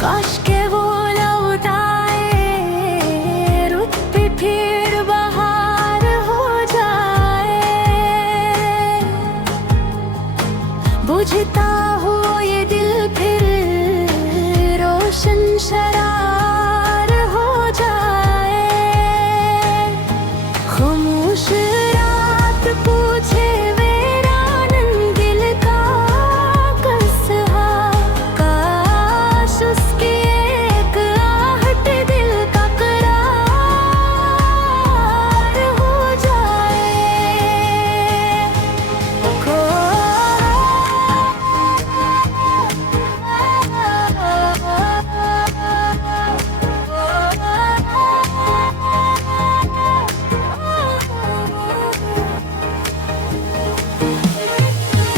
काश के वो लौट आए, रुत पे फिर बहार हो जाए। बुझता हो ये दिल फिर रोशन शरार हो जाए। खामोश रात पूछे वीरान दिल का कसहा, काश उसकी एक आहट दिल का करार हो जाए।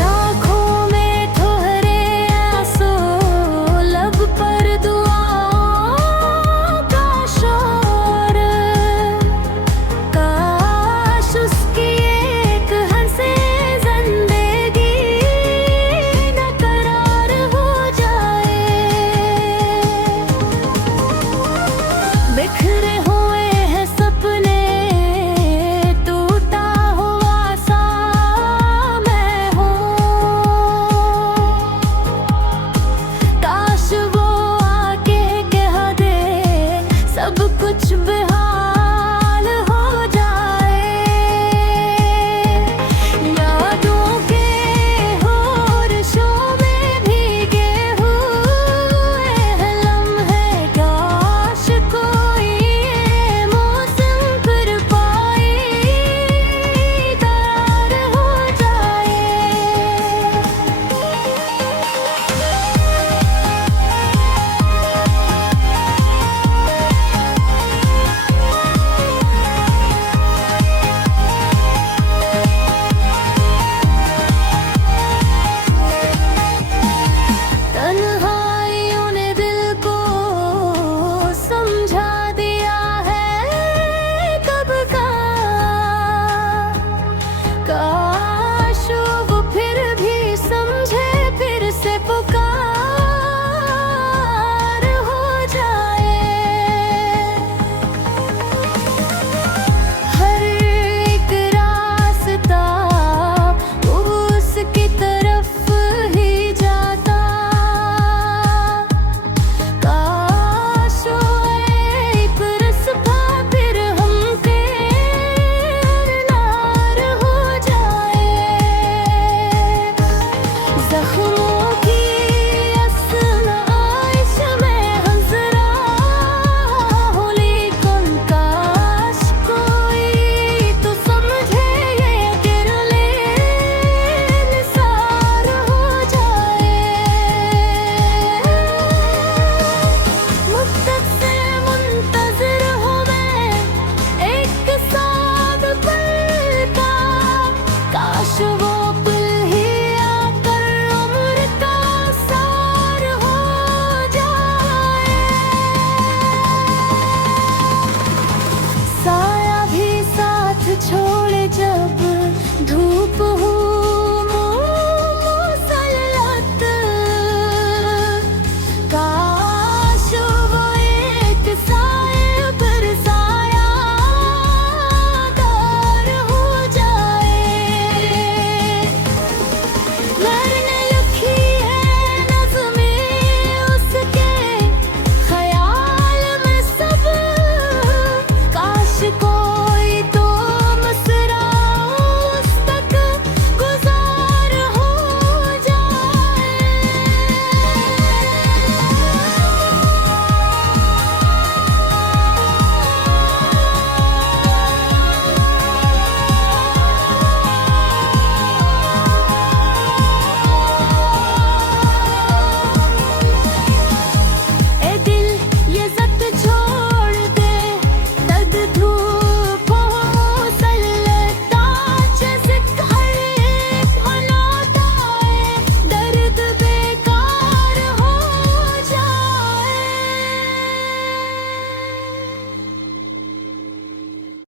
आँखों में ठोहरे आंसू, लब पर दुआओं का शोर। काश उसकी एक हंसे जिंदगी न करार हो जाए। बिखरे हुए हैं सपने, टूटा हुआ सा मैं हूँ। काश वो आके कह दे सब कुछ बेहाल हो जाए। यादों के होरशों में भीगे हुए हैं लम्हे, काश कोई ये मौसम फिर पाईदार हो जाए। तन्हाइयों ने दिल को समझा दिया है कब का। काश वो फिर भी समझे, फिर से पुकार।